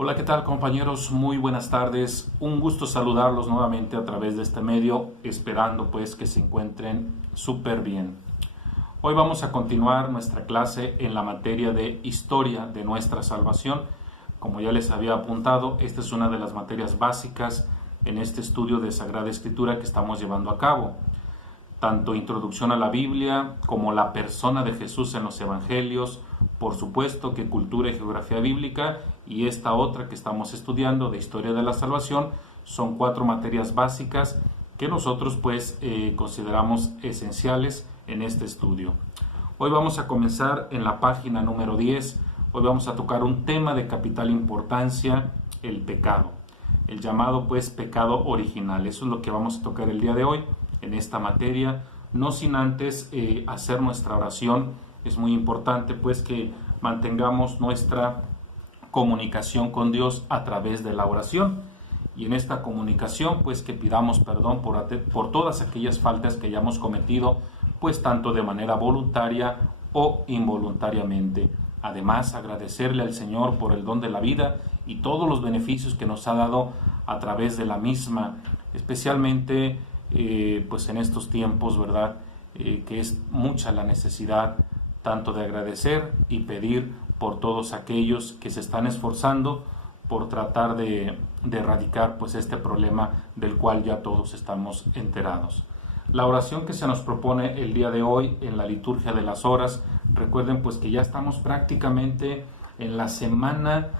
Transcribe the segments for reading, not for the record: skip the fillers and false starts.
Hola, ¿qué tal, compañeros? Muy buenas tardes. Un gusto saludarlos nuevamente a través de este medio, esperando pues que se encuentren súper bien. Hoy vamos a continuar nuestra clase en la materia de historia de nuestra salvación. Como ya les había apuntado, esta es una de las materias básicas en este estudio de Sagrada Escritura que estamos llevando a cabo. Tanto introducción a la Biblia como la persona de Jesús en los Evangelios, por supuesto que cultura y geografía bíblica, y esta otra que estamos estudiando de historia de la salvación, son 4 materias básicas que nosotros pues consideramos esenciales en este estudio. Hoy vamos a comenzar en la página número 10. Hoy vamos a tocar un tema de capital importancia, el pecado, el llamado pues pecado original. Eso es lo que vamos a tocar el día de hoy en esta materia, no sin antes hacer nuestra oración. Es muy importante pues que mantengamos nuestra comunicación con Dios a través de la oración, y en esta comunicación pues que pidamos perdón por todas aquellas faltas que hayamos cometido, pues tanto de manera voluntaria o involuntariamente. Además, agradecerle al Señor por el don de la vida y todos los beneficios que nos ha dado a través de la misma, especialmente pues en estos tiempos, ¿verdad? Que es mucha la necesidad tanto de agradecer y pedir por todos aquellos que se están esforzando por tratar de erradicar pues este problema del cual ya todos estamos enterados. La oración que se nos propone el día de hoy en la liturgia de las horas, recuerden pues que ya estamos prácticamente en la semana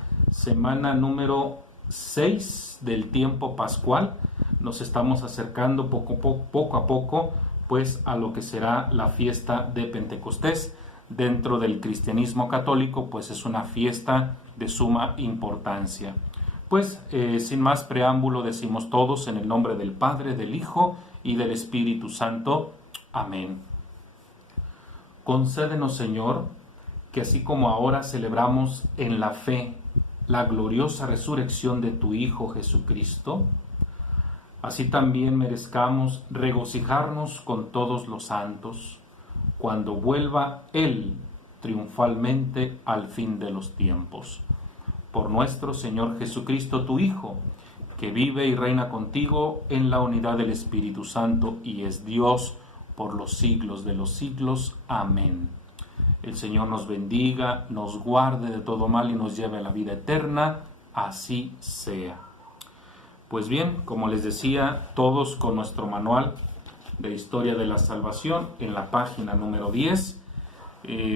número 6 del tiempo pascual. Nos estamos acercando poco a poco pues a lo que será la fiesta de Pentecostés. Dentro del cristianismo católico pues es una fiesta de suma importancia. Pues sin más preámbulo decimos todos en el nombre del Padre, del Hijo y del Espíritu Santo. Amén. Concédenos, Señor, que así como ahora celebramos en la fe la gloriosa resurrección de tu Hijo Jesucristo, así también merezcamos regocijarnos con todos los santos, cuando vuelva Él triunfalmente al fin de los tiempos. Por nuestro Señor Jesucristo, tu Hijo, que vive y reina contigo en la unidad del Espíritu Santo y es Dios por los siglos de los siglos. Amén. El Señor nos bendiga, nos guarde de todo mal y nos lleve a la vida eterna. Así sea. Pues bien, como les decía, todos con nuestro manual de Historia de la Salvación en la página número 10.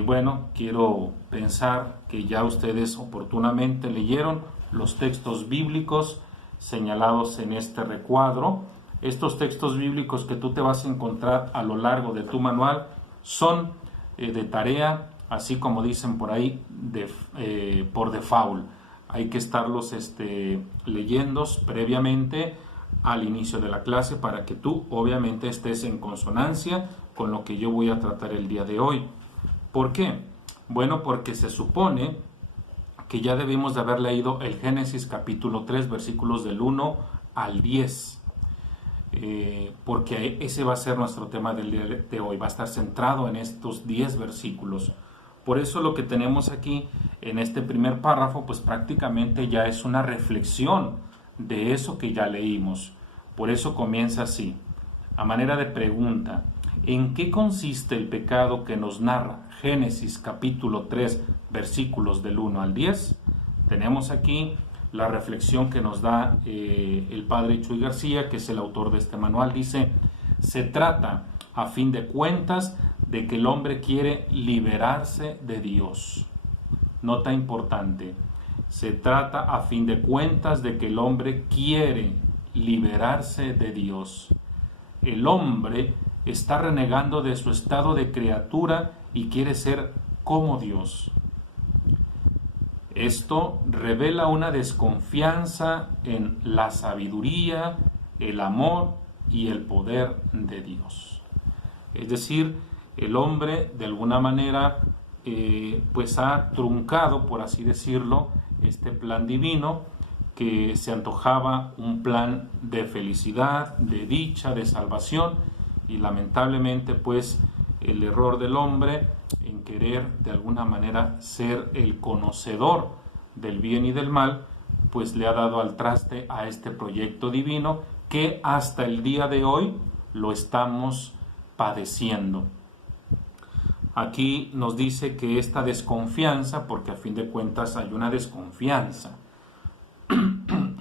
Bueno, quiero pensar que ya ustedes oportunamente leyeron los textos bíblicos señalados en este recuadro. Estos textos bíblicos que tú te vas a encontrar a lo largo de tu manual son de tarea, así como dicen por ahí, por default. Hay que estarlos leyendo previamente al inicio de la clase para que tú obviamente estés en consonancia con lo que yo voy a tratar el día de hoy. ¿Por qué? Bueno, porque se supone que ya debimos de haber leído el Génesis capítulo 3, versículos del 1 al 10, porque ese va a ser nuestro tema del día de hoy, va a estar centrado en estos 10 versículos. Por eso lo que tenemos aquí en este primer párrafo, pues prácticamente ya es una reflexión de eso que ya leímos. Por eso comienza así, a manera de pregunta: ¿en qué consiste el pecado que nos narra Génesis capítulo 3, versículos del 1 al 10? Tenemos aquí la reflexión que nos da el padre Chuy García, que es el autor de este manual. Dice: se trata, a fin de cuentas, de que el hombre quiere liberarse de Dios. Nota importante: se trata, a fin de cuentas, de que el hombre quiere liberarse de Dios. El hombre está renegando de su estado de criatura y quiere ser como Dios. Esto revela una desconfianza en la sabiduría, el amor y el poder de Dios. Es decir, el hombre de alguna manera pues ha truncado, por así decirlo, este plan divino que se antojaba un plan de felicidad, de dicha, de salvación, y lamentablemente pues el error del hombre en querer de alguna manera ser el conocedor del bien y del mal, pues le ha dado al traste a este proyecto divino que hasta el día de hoy lo estamos padeciendo. Aquí nos dice que esta desconfianza, porque a fin de cuentas hay una desconfianza.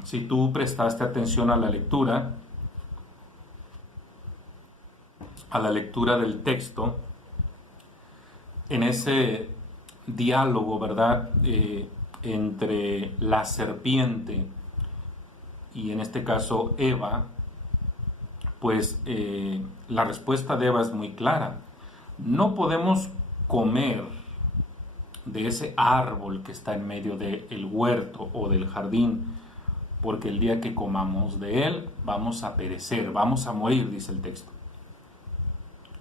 Si tú prestaste atención a la lectura del texto, en ese diálogo, ¿verdad?, entre la serpiente y en este caso Eva, pues la respuesta de Eva es muy clara. No podemos comer de ese árbol que está en medio del huerto o del jardín, porque el día que comamos de él vamos a perecer, vamos a morir, dice el texto.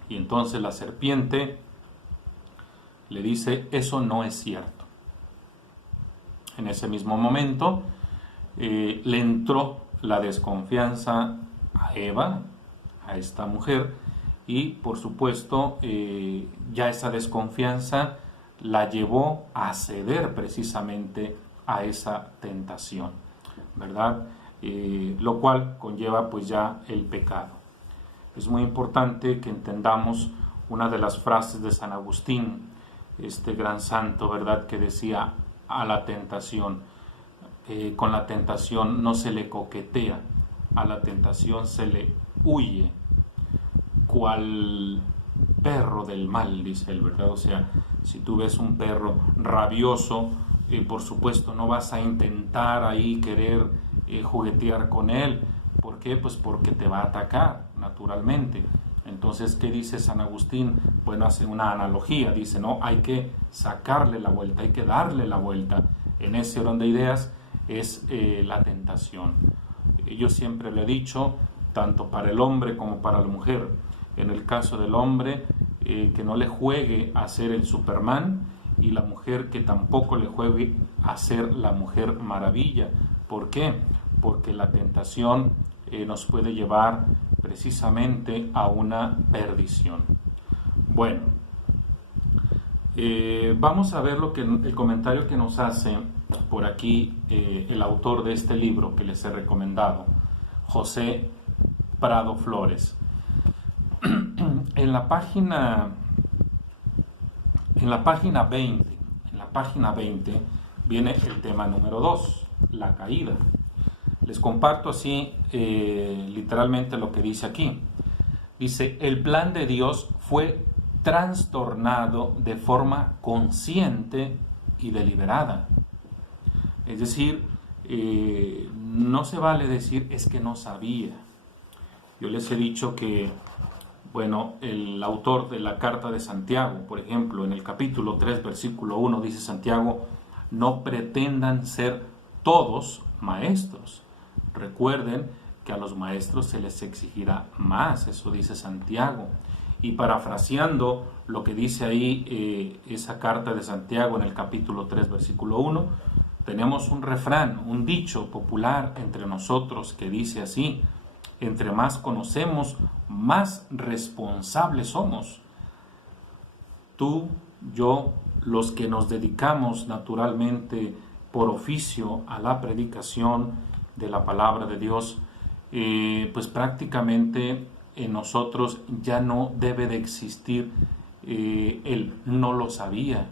Y entonces la serpiente le dice, eso no es cierto. En ese mismo momento le entró la desconfianza a Eva, a esta mujer, y por supuesto ya esa desconfianza la llevó a ceder precisamente a esa tentación, ¿verdad? Lo cual conlleva pues ya el pecado. Es muy importante que entendamos una de las frases de San Agustín, este gran santo, ¿verdad?, que decía a la tentación, con la tentación no se le coquetea, a la tentación se le huye, cual perro del mal, dice él, ¿verdad? O sea, si tú ves un perro rabioso, por supuesto no vas a intentar ahí querer juguetear con él. ¿Por qué? Pues porque te va a atacar, naturalmente. Entonces, ¿qué dice San Agustín? Bueno, hace una analogía, dice, no, hay que sacarle la vuelta, hay que darle la vuelta. En ese orden de ideas es la tentación. Yo siempre lo he dicho, tanto para el hombre como para la mujer. En el caso del hombre, que no le juegue a ser el Superman, y la mujer que tampoco le juegue a ser la Mujer Maravilla. ¿Por qué? Porque la tentación nos puede llevar precisamente a una perdición. Bueno, vamos a ver el comentario que nos hace por aquí el autor de este libro que les he recomendado, José Prado Flores. En la página 20 viene el tema número 2, la caída. Les comparto así literalmente lo que dice aquí. Dice, el plan de Dios fue trastornado de forma consciente y deliberada. Es decir, no se vale decir es que no sabía. Yo les he dicho que, bueno, el autor de la carta de Santiago, por ejemplo, en el capítulo 3, versículo 1, dice Santiago, no pretendan ser todos maestros. Recuerden que a los maestros se les exigirá más, eso dice Santiago. Y parafraseando lo que dice ahí esa carta de Santiago en el capítulo 3, versículo 1, tenemos un refrán, un dicho popular entre nosotros que dice así, entre más conocemos, más responsables somos. Tú, yo, los que nos dedicamos naturalmente por oficio a la predicación de la palabra de Dios, pues prácticamente en nosotros ya no debe de existir el no lo sabía,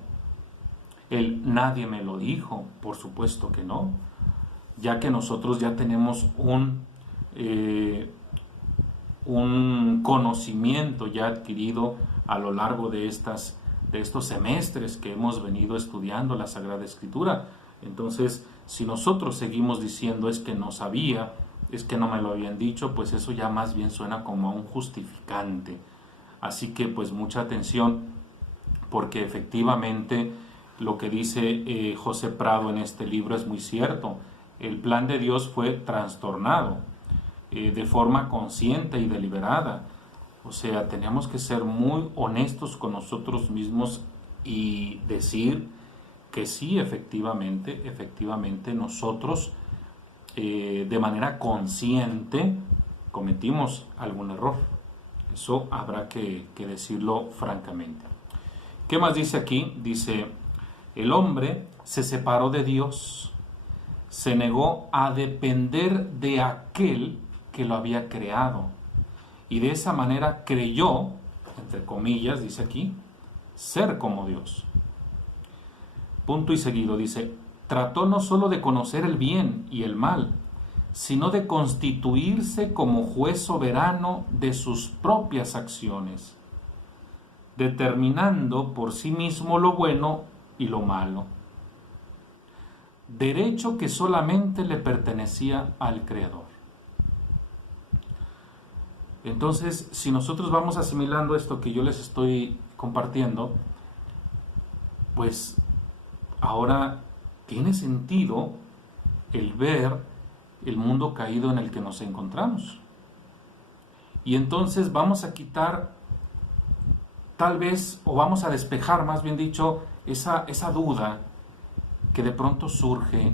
el nadie me lo dijo, por supuesto que no, ya que nosotros ya tenemos un conocimiento ya adquirido a lo largo de estos semestres que hemos venido estudiando la Sagrada Escritura. Entonces, si nosotros seguimos diciendo es que no sabía, es que no me lo habían dicho, pues eso ya más bien suena como a un justificante. Así que pues mucha atención, porque efectivamente lo que dice José Prado en este libro es muy cierto. El plan de Dios fue trastornado de forma consciente y deliberada. O sea, tenemos que ser muy honestos con nosotros mismos y decir que sí, efectivamente nosotros de manera consciente cometimos algún error. Eso habrá que decirlo francamente. ¿Qué más dice aquí? Dice, el hombre se separó de Dios, se negó a depender de aquel que lo había creado. Y de esa manera creyó, entre comillas, dice aquí, ser como Dios. Punto y seguido, dice, trató no solo de conocer el bien y el mal, sino de constituirse como juez soberano de sus propias acciones, determinando por sí mismo lo bueno y lo malo, derecho que solamente le pertenecía al Creador. Entonces, si nosotros vamos asimilando esto que yo les estoy compartiendo, pues ahora tiene sentido el ver el mundo caído en el que nos encontramos. Y entonces vamos a quitar tal vez, o vamos a despejar, más bien dicho, esa duda que de pronto surge,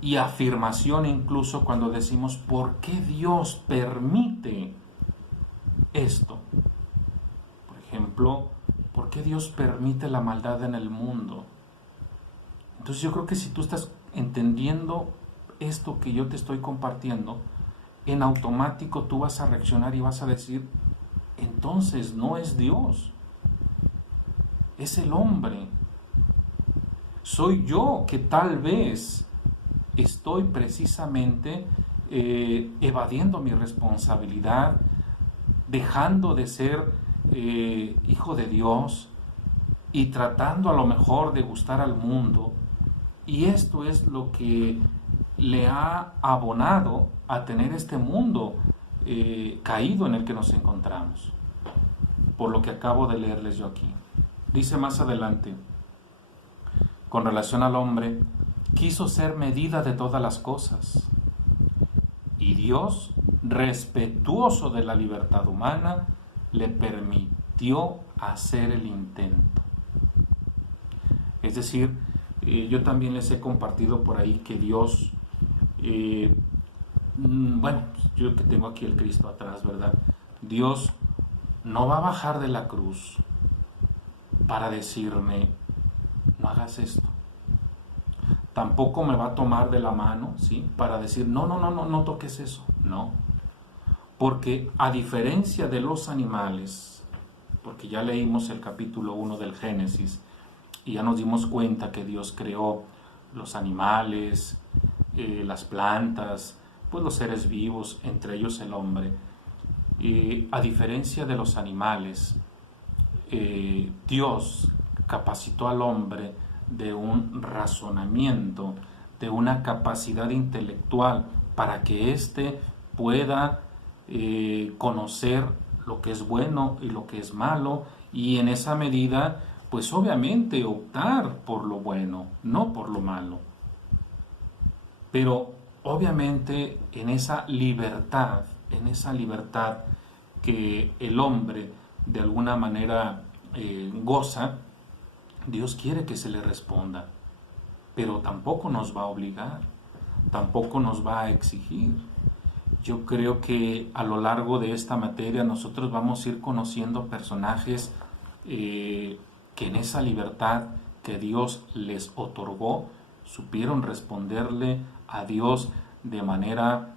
y afirmación incluso cuando decimos, ¿por qué Dios permite esto? Por ejemplo, ¿por qué Dios permite la maldad en el mundo? Entonces yo creo que si tú estás entendiendo esto que yo te estoy compartiendo, en automático tú vas a reaccionar y vas a decir, entonces no es Dios, es el hombre. Soy yo que tal vez estoy precisamente evadiendo mi responsabilidad, dejando de ser hijo de Dios y tratando a lo mejor de gustar al mundo. Y esto es lo que le ha abonado a tener este mundo caído en el que nos encontramos, por lo que acabo de leerles yo aquí. Dice más adelante, con relación al hombre, quiso ser medida de todas las cosas, y Dios, respetuoso de la libertad humana, le permitió hacer el intento. Es decir, yo también les he compartido por ahí que Dios, bueno, yo que tengo aquí el Cristo atrás, ¿verdad? Dios no va a bajar de la cruz para decirme, no hagas esto. Tampoco me va a tomar de la mano, ¿sí? Para decir, no toques eso. No. Porque a diferencia de los animales, porque ya leímos el capítulo 1 del Génesis, y ya nos dimos cuenta que Dios creó los animales, las plantas, pues los seres vivos, entre ellos el hombre. A diferencia de los animales, Dios capacitó al hombre de un razonamiento, de una capacidad intelectual para que éste pueda conocer lo que es bueno y lo que es malo, y en esa medida pues obviamente optar por lo bueno, no por lo malo. Pero obviamente en esa libertad que el hombre de alguna manera goza, Dios quiere que se le responda, pero tampoco nos va a obligar, tampoco nos va a exigir. Yo creo que a lo largo de esta materia nosotros vamos a ir conociendo personajes que en esa libertad que Dios les otorgó, supieron responderle a Dios de manera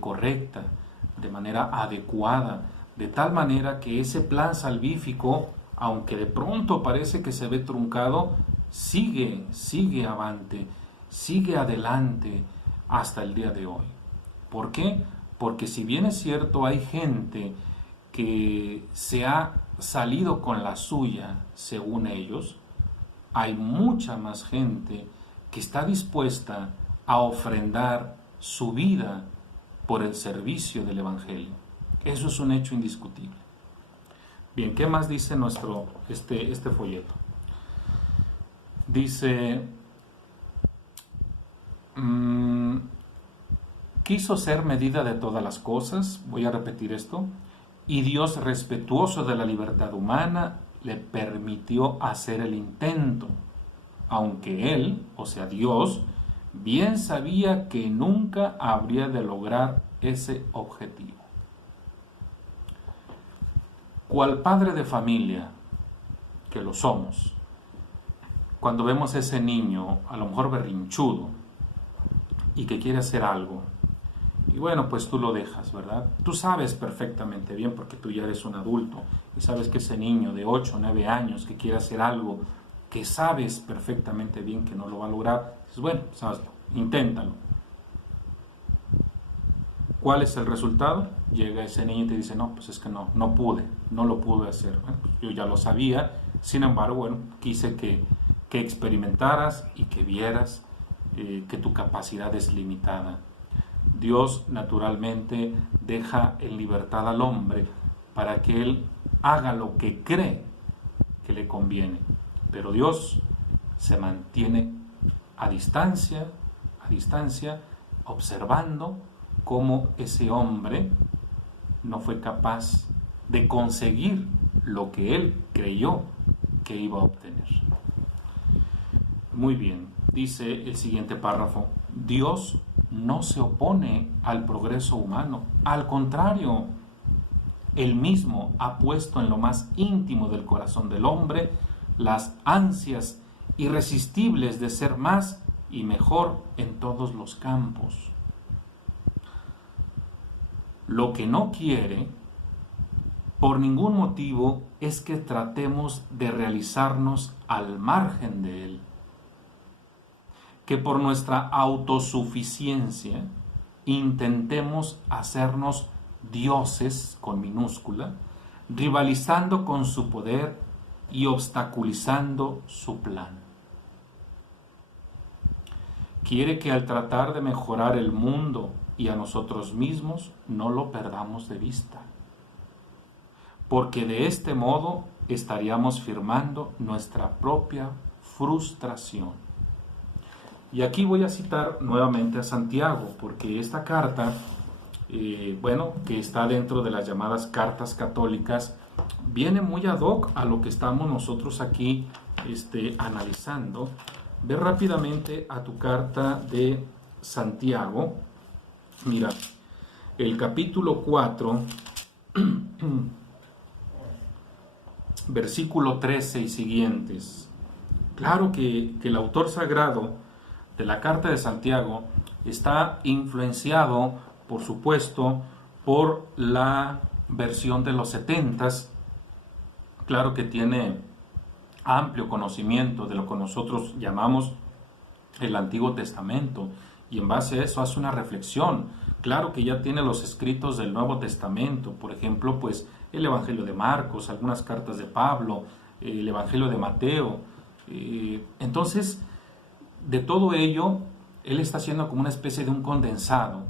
correcta, de manera adecuada, de tal manera que ese plan salvífico, aunque de pronto parece que se ve truncado, sigue avante, sigue adelante hasta el día de hoy. ¿Por qué? Porque si bien es cierto, hay gente que se ha salido con la suya, según ellos, hay mucha más gente que está dispuesta a ofrendar su vida por el servicio del Evangelio. Eso es un hecho indiscutible. Bien, ¿qué más dice este folleto? Dice, quiso ser medida de todas las cosas, voy a repetir esto, y Dios, respetuoso de la libertad humana, le permitió hacer el intento, aunque él, o sea Dios, bien sabía que nunca habría de lograr ese objetivo. Cual padre de familia, que lo somos, cuando vemos ese niño, a lo mejor berrinchudo, y que quiere hacer algo. Y bueno, pues tú lo dejas, ¿verdad? Tú sabes perfectamente bien, porque tú ya eres un adulto, y sabes que ese niño de 8 o 9 años que quiere hacer algo, que sabes perfectamente bien que no lo va a lograr, dices, bueno, pues hazlo, inténtalo. ¿Cuál es el resultado? Llega ese niño y te dice, no, pues es que no pude, no lo pude hacer. Bueno, pues yo ya lo sabía, sin embargo, bueno, quise que experimentaras y que vieras que tu capacidad es limitada. Dios naturalmente deja en libertad al hombre para que él haga lo que cree que le conviene. Pero Dios se mantiene a distancia, observando cómo ese hombre no fue capaz de conseguir lo que él creyó que iba a obtener. Muy bien, dice el siguiente párrafo: Dios no se opone al progreso humano, al contrario, Él mismo ha puesto en lo más íntimo del corazón del hombre las ansias irresistibles de ser más y mejor en todos los campos. Lo que no quiere, por ningún motivo, es que tratemos de realizarnos al margen de Él, que por nuestra autosuficiencia intentemos hacernos dioses con minúscula, rivalizando con su poder y obstaculizando su plan. Quiere que al tratar de mejorar el mundo y a nosotros mismos no lo perdamos de vista, porque de este modo estaríamos firmando nuestra propia frustración. Y aquí voy a citar nuevamente a Santiago, porque esta carta, que está dentro de las llamadas cartas católicas, viene muy ad hoc a lo que estamos nosotros aquí analizando. Ve rápidamente a tu carta de Santiago. Mira, el capítulo 4, versículo 13 y siguientes. Claro que el autor sagrado de la carta de Santiago está influenciado, por supuesto, por la versión de los 70s. Claro que tiene amplio conocimiento de lo que nosotros llamamos el Antiguo Testamento, y en base a eso hace una reflexión. Claro que ya tiene los escritos del Nuevo Testamento, por ejemplo, pues el Evangelio de Marcos, algunas cartas de Pablo, el Evangelio de Mateo. Entonces, de todo ello, él está haciendo como una especie de un condensado,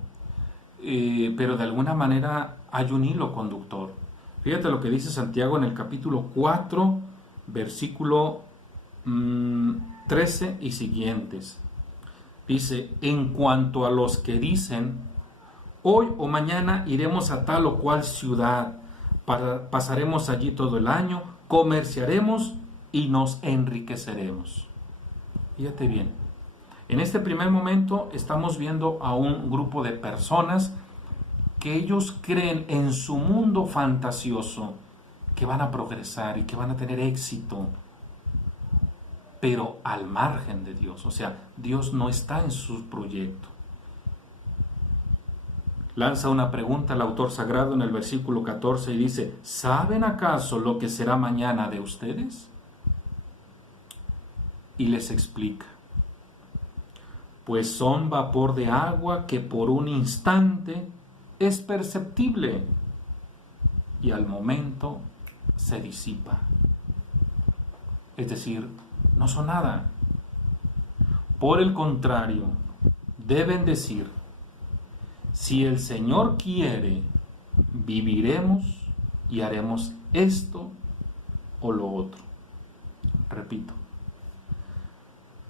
pero de alguna manera hay un hilo conductor. Fíjate lo que dice Santiago en el capítulo 4, versículo 13 y siguientes. Dice, en cuanto a los que dicen, hoy o mañana iremos a tal o cual ciudad, pasaremos allí todo el año, comerciaremos y nos enriqueceremos. Fíjate bien, en este primer momento estamos viendo a un grupo de personas que ellos creen en su mundo fantasioso que van a progresar y que van a tener éxito, pero al margen de Dios. O sea, Dios no está en su proyecto. Lanza una pregunta al autor sagrado en el versículo 14 y dice, ¿saben acaso lo que será mañana de ustedes? Y les explica, pues son vapor de agua que por un instante es perceptible y al momento se disipa. Es decir, no son nada. Por el contrario, deben decir, si el Señor quiere, viviremos y haremos esto o lo otro. Repito.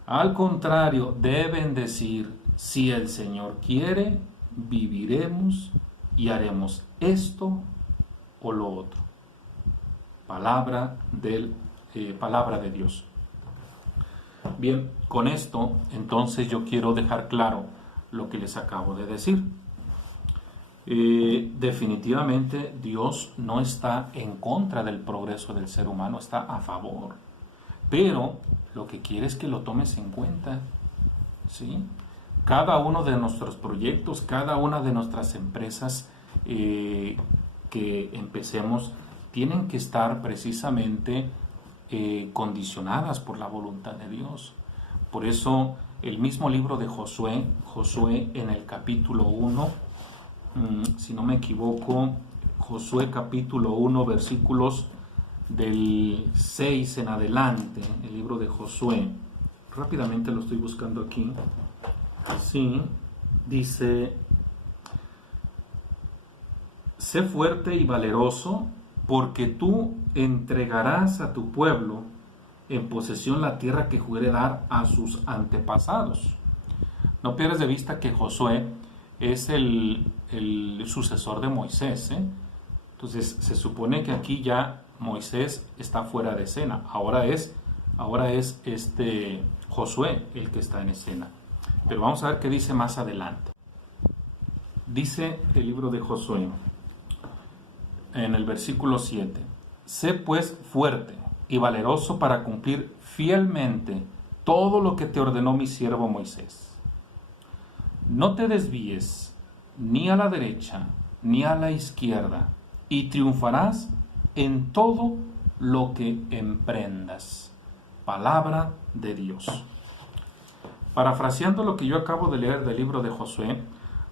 Al contrario, deben decir, si el Señor quiere, viviremos y haremos esto o lo otro. Palabra de Dios. Bien, con esto, entonces yo quiero dejar claro lo que les acabo de decir. Definitivamente Dios no está en contra del progreso del ser humano, está a favor. Pero lo que quiere es que lo tomes en cuenta, ¿sí? cada uno de nuestros proyectos, cada una de nuestras empresas que empecemos, tienen que estar precisamente condicionadas por la voluntad de Dios. Por eso el mismo libro de Josué en el capítulo 1, si no me equivoco, Josué capítulo 1, versículos del 6 en adelante, el libro de Josué, rápidamente lo estoy buscando aquí, sí, dice: sé fuerte y valeroso, porque tú entregarás a tu pueblo en posesión la tierra que juré dar a sus antepasados. No pierdas de vista que Josué es el sucesor de Moisés, ¿eh? Entonces se supone que aquí ya Moisés está fuera de escena. Ahora es Josué el que está en escena. Pero vamos a ver qué dice más adelante. Dice el libro de Josué en el versículo 7: sé pues fuerte y valeroso para cumplir fielmente todo lo que te ordenó mi siervo Moisés. No te desvíes ni a la derecha ni a la izquierda, y triunfarás en todo lo que emprendas. Palabra de Dios. Parafraseando lo que yo acabo de leer del libro de Josué,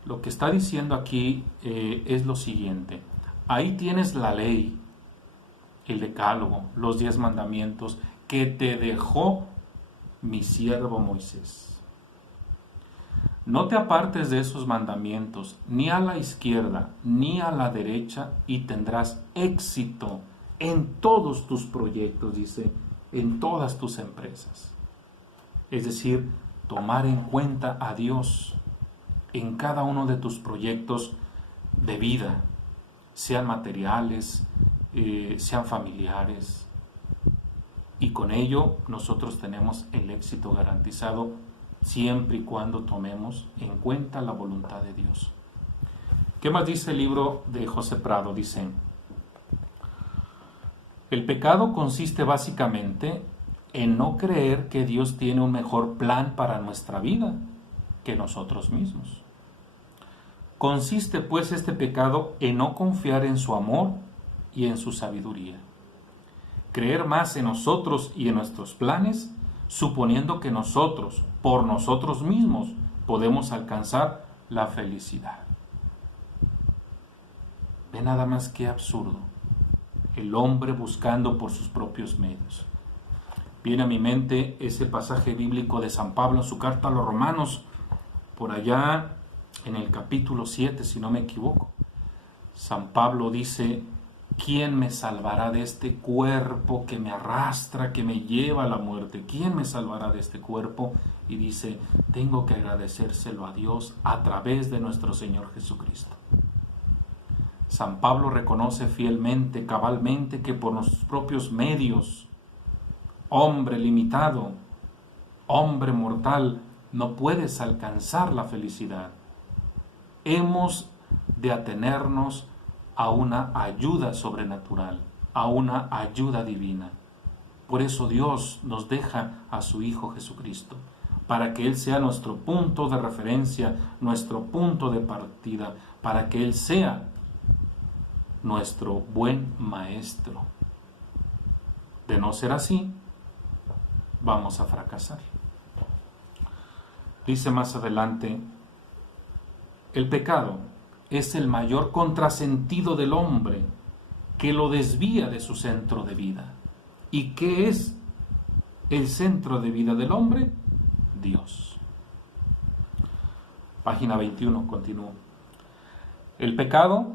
lo que está diciendo aquí es lo siguiente: ahí tienes la ley, el decálogo, los 10 mandamientos que te dejó mi siervo Moisés. No te apartes de esos mandamientos, ni a la izquierda, ni a la derecha, y tendrás éxito en todos tus proyectos, dice, en todas tus empresas. Es decir, tomar en cuenta a Dios en cada uno de tus proyectos de vida, sean materiales, sean familiares. Y con ello nosotros tenemos el éxito garantizado, siempre y cuando tomemos en cuenta la voluntad de Dios. ¿Qué más dice el libro de José Prado? Dice: el pecado consiste básicamente en no creer que Dios tiene un mejor plan para nuestra vida que nosotros mismos. Consiste pues este pecado en no confiar en su amor y en su sabiduría. Creer más en nosotros y en nuestros planes, suponiendo que nosotros, por nosotros mismos, podemos alcanzar la felicidad. Ve nada más qué absurdo. El hombre buscando por sus propios medios. Viene a mi mente ese pasaje bíblico de San Pablo en su carta a los Romanos, por allá en el capítulo 7, si no me equivoco. San Pablo dice: ¿quién me salvará de este cuerpo que me arrastra, que me lleva a la muerte? ¿Quién me salvará de este cuerpo? Y dice: tengo que agradecérselo a Dios a través de nuestro Señor Jesucristo. San Pablo reconoce fielmente, cabalmente, que por nuestros propios medios, hombre limitado, hombre mortal, no puedes alcanzar la felicidad. Hemos de atenernos a una ayuda sobrenatural, a una ayuda divina. Por eso Dios nos deja a su Hijo Jesucristo, para que Él sea nuestro punto de referencia, nuestro punto de partida, para que Él sea nuestro buen maestro. De no ser así, vamos a fracasar. Dice más adelante: el pecado es el mayor contrasentido del hombre, que lo desvía de su centro de vida. ¿Y qué es el centro de vida del hombre? Dios. Página 21, continúo. El pecado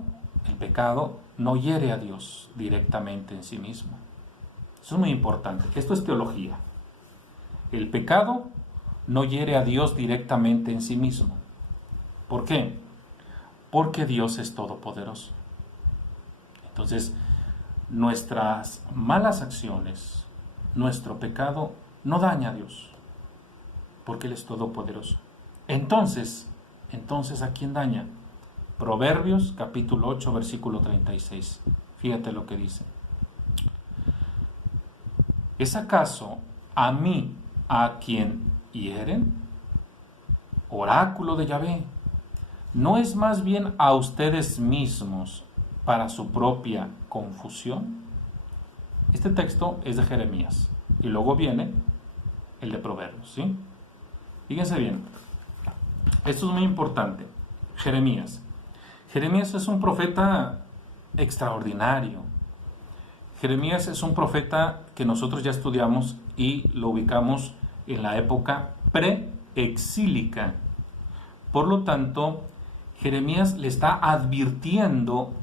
no hiere a Dios directamente en sí mismo. Eso es muy importante. Esto es teología. El pecado no hiere a Dios directamente en sí mismo. ¿Por qué? Porque Dios es todopoderoso. Entonces, nuestras malas acciones, nuestro pecado, no daña a Dios, porque Él es todopoderoso. Entonces, ¿a quién daña? Proverbios, capítulo 8, versículo 36. Fíjate lo que dice. ¿Es acaso a mí a quien hieren? oráculo de Yahvé, ¿no es más bien a ustedes mismos para su propia confusión? Este texto es de Jeremías y luego viene el de Proverbios, ¿sí? Fíjense bien, esto es muy importante. Jeremías es un profeta extraordinario. Jeremías es un profeta que nosotros ya estudiamos y lo ubicamos en la época preexílica. Por lo tanto, Jeremías le está advirtiendo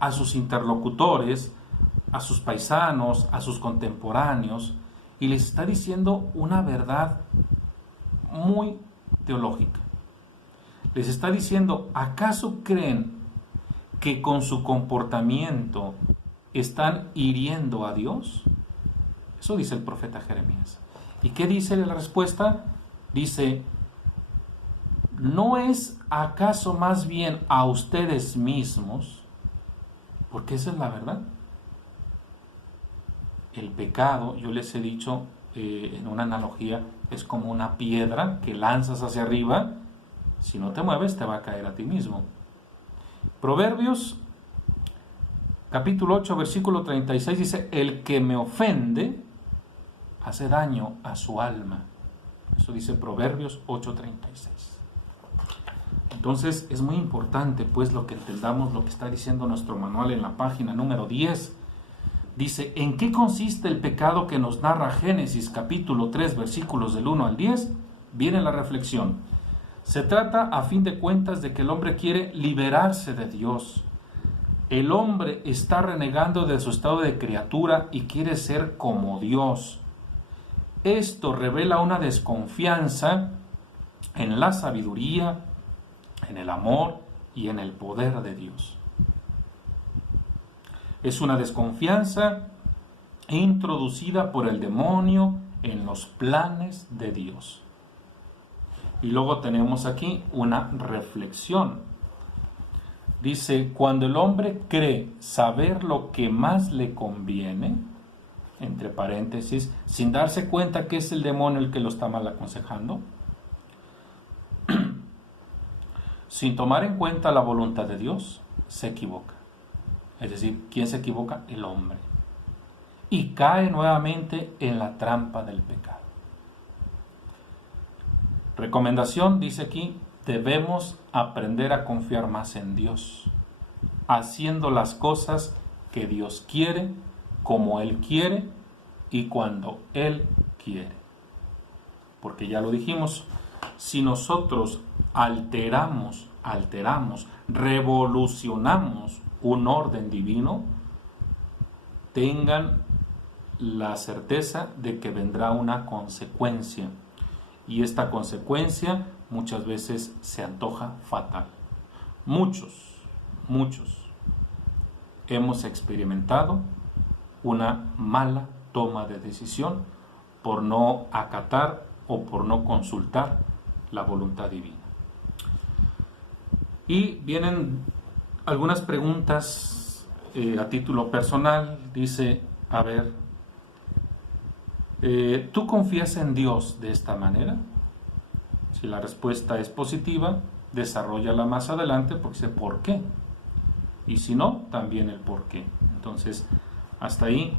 a sus interlocutores, a sus paisanos, a sus contemporáneos, y les está diciendo una verdad muy teológica. Les está diciendo, ¿acaso creen que con su comportamiento están hiriendo a Dios? Eso dice el profeta Jeremías. ¿Y qué dice la respuesta? Dice, ¿no es acaso más bien a ustedes mismos? Porque esa es la verdad. El pecado, yo les he dicho en una analogía, es como una piedra que lanzas hacia arriba. Si no te mueves, te va a caer a ti mismo. Proverbios, capítulo 8, versículo 36, dice, el que me ofende hace daño a su alma. Eso dice Proverbios 8:36. Entonces es muy importante pues lo que entendamos lo que está diciendo nuestro manual en la página número 10. Dice, ¿en qué consiste el pecado que nos narra Génesis capítulo 3 versículos del 1 al 10? Viene la reflexión. Se trata a fin de cuentas de que el hombre quiere liberarse de Dios. El hombre está renegando de su estado de criatura y quiere ser como Dios. Esto revela una desconfianza en la sabiduría, en el amor y en el poder de Dios. Es una desconfianza introducida por el demonio en los planes de Dios. Y luego tenemos aquí una reflexión. Dice, cuando el hombre cree saber lo que más le conviene, entre paréntesis, sin darse cuenta que es el demonio el que lo está mal aconsejando, sin tomar en cuenta la voluntad de Dios, se equivoca. Es decir, ¿quién se equivoca? El hombre. Y cae nuevamente en la trampa del pecado. Recomendación, dice aquí, debemos aprender a confiar más en Dios, haciendo las cosas que Dios quiere, como Él quiere y cuando Él quiere. Porque ya lo dijimos, si nosotros alteramos, revolucionamos un orden divino, tengan la certeza de que vendrá una consecuencia. Y esta consecuencia muchas veces se antoja fatal. Muchos hemos experimentado una mala toma de decisión por no acatar o por no consultar la voluntad divina. Y vienen algunas preguntas a título personal. Dice, a ver, ¿tú confías en Dios de esta manera? Si la respuesta es positiva, desarróllala más adelante porque dice ¿por qué? Y si no, también el por qué. Entonces, hasta ahí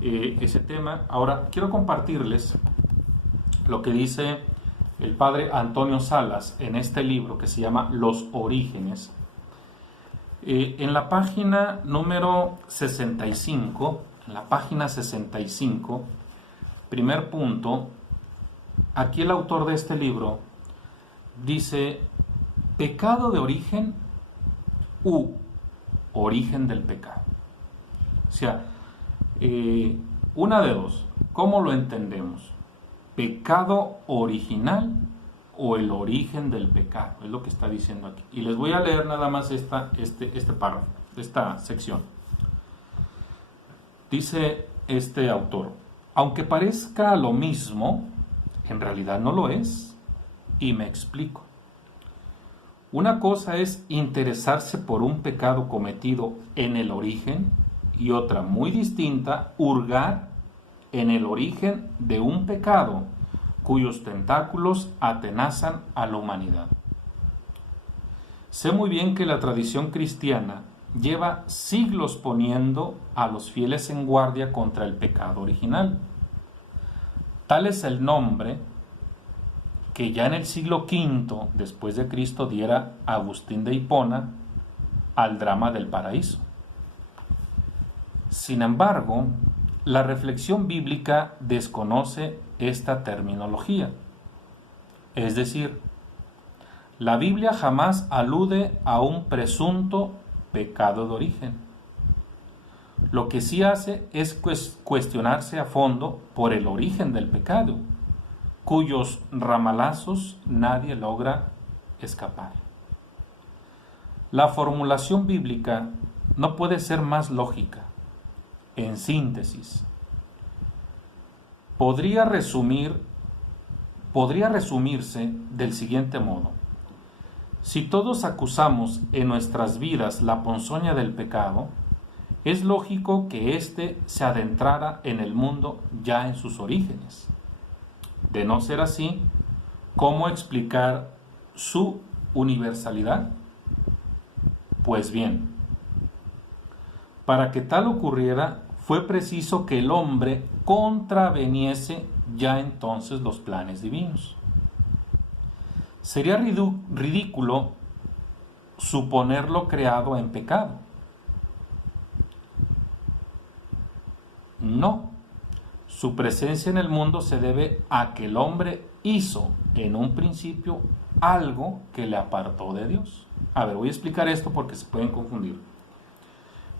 ese tema. Ahora, quiero compartirles lo que dice el padre Antonio Salas en este libro que se llama Los Orígenes. En la página número 65, primer punto, aquí el autor de este libro dice, pecado de origen u origen del pecado. O sea, una de dos, ¿cómo lo entendemos? ¿Pecado original o el origen del pecado? Es lo que está diciendo aquí. Y les voy a leer nada más este párrafo, esta sección. Dice este autor, aunque parezca lo mismo, en realidad no lo es, y me explico. Una cosa es interesarse por un pecado cometido en el origen y otra muy distinta, hurgar en el origen de un pecado cuyos tentáculos atenazan a la humanidad. Sé muy bien que la tradición cristiana lleva siglos poniendo a los fieles en guardia contra el pecado original. Tal es el nombre que ya en el siglo V después de Cristo diera Agustín de Hipona al drama del paraíso. Sin embargo, la reflexión bíblica desconoce esta terminología. Es decir, la Biblia jamás alude a un presunto pecado de origen. Lo que sí hace es cuestionarse a fondo por el origen del pecado, cuyos ramalazos nadie logra escapar. La formulación bíblica no puede ser más lógica. En síntesis, podría resumirse del siguiente modo. Si todos acusamos en nuestras vidas la ponzoña del pecado, es lógico que éste se adentrara en el mundo ya en sus orígenes. De no ser así, ¿cómo explicar su universalidad? Pues bien, para que tal ocurriera, fue preciso que el hombre contraveniese ya entonces los planes divinos. Sería ridículo suponerlo creado en pecado. No, su presencia en el mundo se debe a que el hombre hizo en un principio algo que le apartó de Dios. A ver, voy a explicar esto porque se pueden confundir.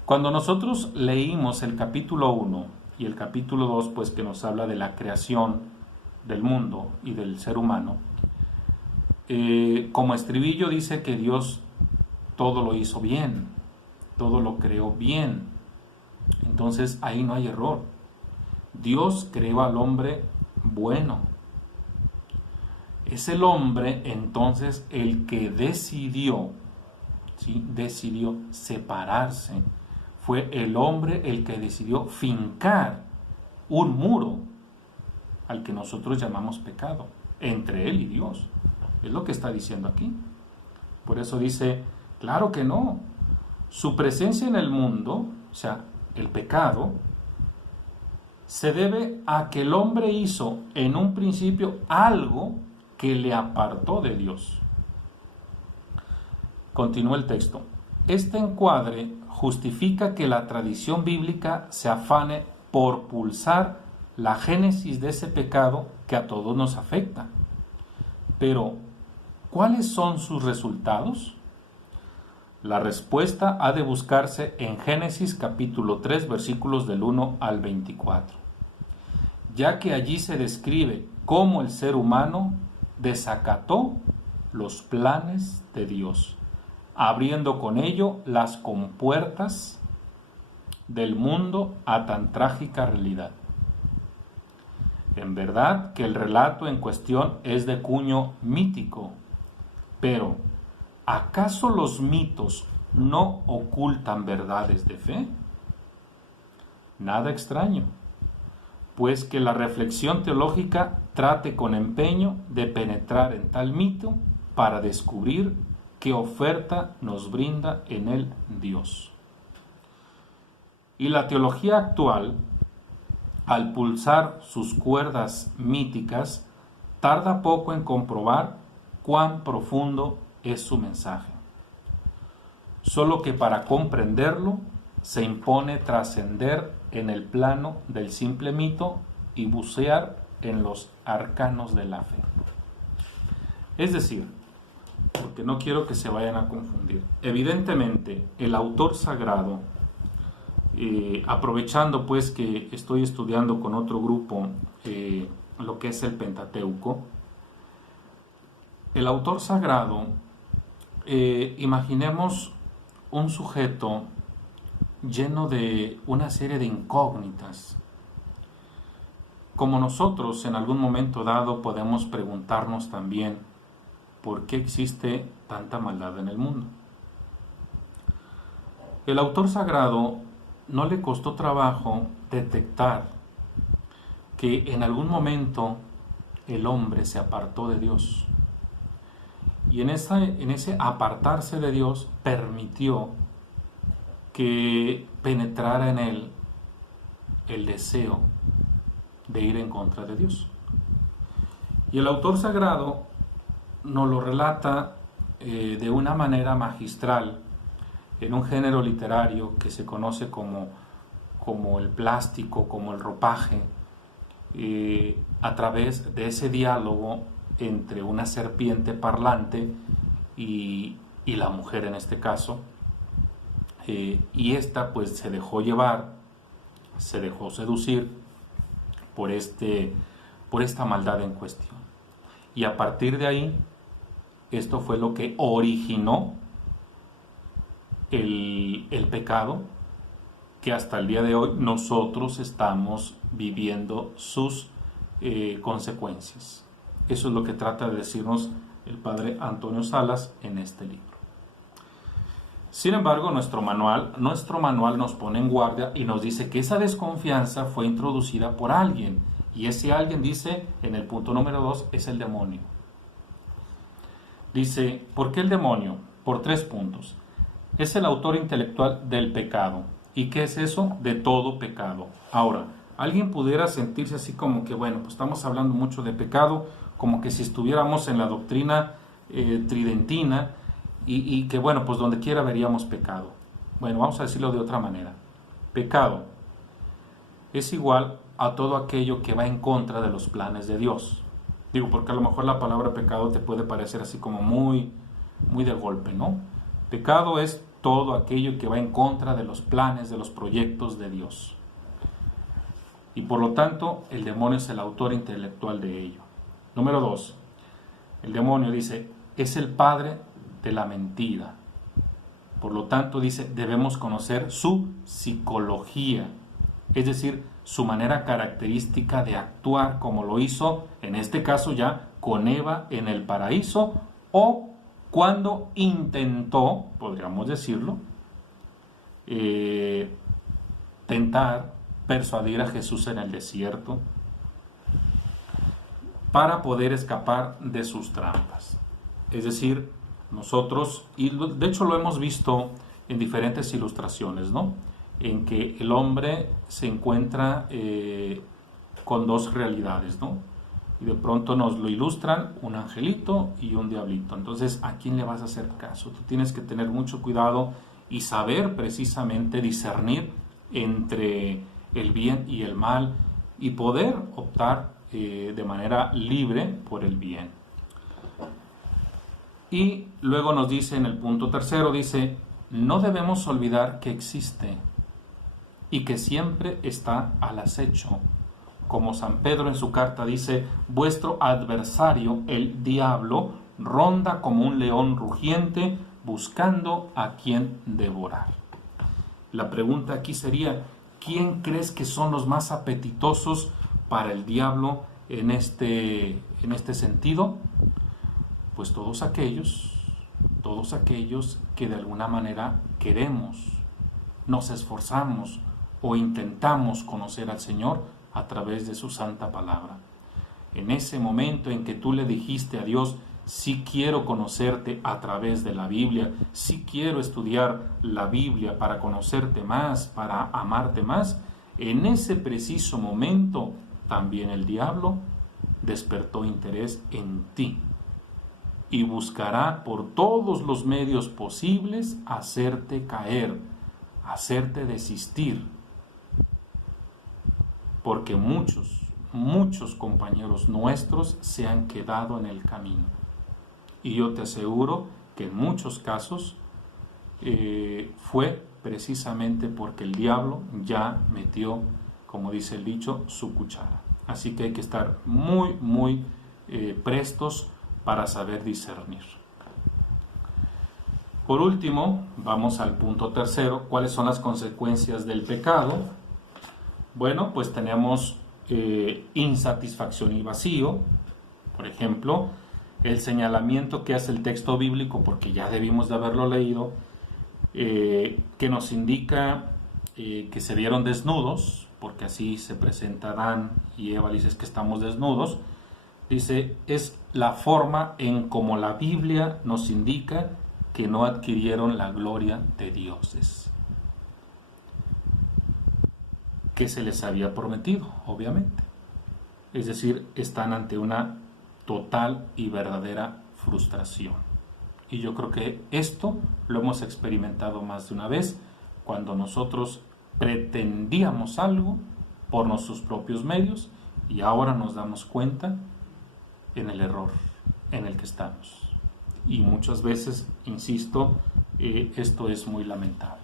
Cuando nosotros leímos el capítulo 1 y el capítulo 2, pues que nos habla de la creación del mundo y del ser humano, como estribillo dice que Dios todo lo hizo bien, todo lo creó bien. Entonces ahí no hay error. Dios creó al hombre bueno. Es el hombre entonces el que decidió, ¿sí? Decidió separarse. Fue el hombre el que decidió fincar un muro al que nosotros llamamos pecado, entre él y Dios. Es lo que está diciendo aquí. Por eso dice, claro que no. Su presencia en el mundo, o sea, el pecado, se debe a que el hombre hizo en un principio algo que le apartó de Dios. Continúa el texto. Este encuadre justifica que la tradición bíblica se afane por pulsar la génesis de ese pecado que a todos nos afecta. Pero, ¿cuáles son sus resultados? La respuesta ha de buscarse en Génesis capítulo 3, versículos del 1 al 24, ya que allí se describe cómo el ser humano desacató los planes de Dios, abriendo con ello las compuertas del mundo a tan trágica realidad. En verdad que el relato en cuestión es de cuño mítico, pero ¿acaso los mitos no ocultan verdades de fe? Nada extraño, pues que la reflexión teológica trate con empeño de penetrar en tal mito para descubrir qué oferta nos brinda en él Dios. Y la teología actual, al pulsar sus cuerdas míticas, tarda poco en comprobar cuán profundo es su mensaje. Solo que para comprenderlo se impone trascender en el plano del simple mito y bucear en los arcanos de la fe. Es decir, porque no quiero que se vayan a confundir, evidentemente el autor sagrado, aprovechando pues que estoy estudiando con otro grupo lo que es el Pentateuco, el autor sagrado, imaginemos un sujeto lleno de una serie de incógnitas. Como nosotros en algún momento dado podemos preguntarnos también por qué existe tanta maldad en el mundo. El autor sagrado no le costó trabajo detectar que en algún momento el hombre se apartó de Dios. Y en ese apartarse de Dios permitió que penetrara en él el deseo de ir en contra de Dios. Y el autor sagrado nos lo relata de una manera magistral en un género literario que se conoce como el plástico, como el ropaje, a través de ese diálogo entre una serpiente parlante y la mujer en este caso, y esta pues se dejó llevar, se dejó seducir por esta maldad en cuestión, y a partir de ahí esto fue lo que originó el pecado que hasta el día de hoy nosotros estamos viviendo sus consecuencias. Eso es lo que trata de decirnos el padre Antonio Salas en este libro. Sin embargo, nuestro manual nos pone en guardia y nos dice que esa desconfianza fue introducida por alguien, y ese alguien, dice en el punto número 2, es el demonio. Dice, ¿por qué el demonio? Por 3 puntos. Es el autor intelectual del pecado. ¿Y qué es eso? De todo pecado. Ahora, alguien pudiera sentirse así como que, bueno, pues estamos hablando mucho de pecado, como que si estuviéramos en la doctrina tridentina y que, bueno, pues donde quiera veríamos pecado. Bueno, vamos a decirlo de otra manera. Pecado es igual a todo aquello que va en contra de los planes de Dios. Digo, porque a lo mejor la palabra pecado te puede parecer así como muy de golpe, ¿no? Pecado es todo aquello que va en contra de los planes, de los proyectos de Dios. Y por lo tanto, el demonio es el autor intelectual de ello. Número 2, el demonio dice, es el padre de la mentira. Por lo tanto, dice, debemos conocer su psicología, es decir, su manera característica de actuar, como lo hizo, en este caso ya, con Eva en el paraíso, o cuando intentó, podríamos decirlo, tentar persuadir a Jesús en el desierto para poder escapar de sus trampas. Es decir, nosotros, y de hecho lo hemos visto en diferentes ilustraciones, ¿no? En que el hombre se encuentra con 2 realidades, ¿no? Y de pronto nos lo ilustran un angelito y un diablito. Entonces, ¿a quién le vas a hacer caso? Tú tienes que tener mucho cuidado y saber precisamente discernir entre el bien y el mal y poder optar de manera libre por el bien. Y luego nos dice en el punto 3, dice, no debemos olvidar que existe y que siempre está al acecho. Como San Pedro en su carta dice, vuestro adversario, el diablo, ronda como un león rugiente buscando a quien devorar. La pregunta aquí sería, ¿quién crees que son los más apetitosos para el diablo en este sentido? Pues todos aquellos que de alguna manera queremos, nos esforzamos o intentamos conocer al Señor a través de su santa palabra. En ese momento en que tú le dijiste a Dios, sí quiero conocerte a través de la Biblia, sí quiero estudiar la Biblia para conocerte más, para amarte más, en ese preciso momento también el diablo despertó interés en ti y buscará por todos los medios posibles hacerte caer, hacerte desistir, porque muchos compañeros nuestros se han quedado en el camino. Y yo te aseguro que en muchos casos fue precisamente porque el diablo ya metió, como dice el dicho, su cuchara. Así que hay que estar muy prestos para saber discernir. Por último, vamos al punto 3. ¿Cuáles son las consecuencias del pecado? Bueno, pues tenemos insatisfacción y vacío. Por ejemplo, el señalamiento que hace el texto bíblico, porque ya debimos de haberlo leído, que nos indica que se vieron desnudos, porque así se presenta Adán y Eva, dices que estamos desnudos. Dice, es la forma en como la Biblia nos indica que no adquirieron la gloria de dioses que se les había prometido, obviamente. Es decir, están ante una total y verdadera frustración. Y yo creo que esto lo hemos experimentado más de una vez cuando nosotros pretendíamos algo por nuestros propios medios y ahora nos damos cuenta en el error en el que estamos. Y muchas veces, insisto, esto es muy lamentable.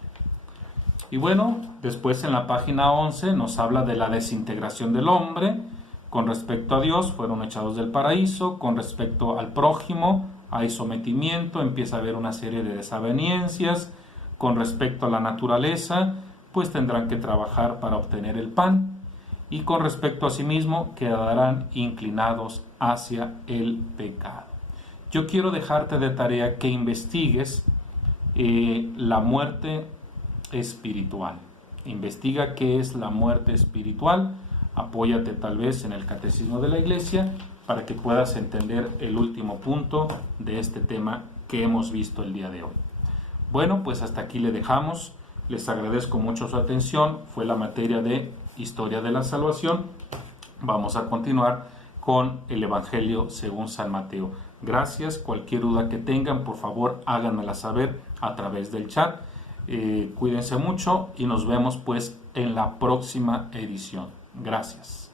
Y bueno, después en la página 11 nos habla de la desintegración del hombre. Con respecto a Dios, fueron echados del paraíso. Con respecto al prójimo, hay sometimiento, empieza a haber una serie de desavenencias. Con respecto a la naturaleza, pues tendrán que trabajar para obtener el pan. Y con respecto a sí mismo, quedarán inclinados hacia el pecado. Yo quiero dejarte de tarea que investigues la muerte espiritual. Investiga qué es la muerte espiritual. Apóyate tal vez en el Catecismo de la Iglesia para que puedas entender el último punto de este tema que hemos visto el día de hoy. Bueno, pues hasta aquí le dejamos. Les agradezco mucho su atención. Fue la materia de Historia de la Salvación. Vamos a continuar con el Evangelio según San Mateo. Gracias. Cualquier duda que tengan, por favor, háganmela saber a través del chat. Cuídense mucho y nos vemos pues en la próxima edición. Gracias.